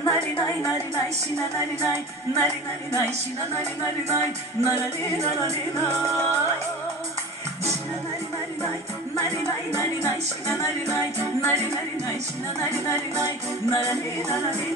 nari nai nari nai shina nari nai nari nari nai shina nari nari nai nari nari nai shina nari nari nai nari nai nari nai shina nari nai nari nari nai shina nari nari nai nari nari nai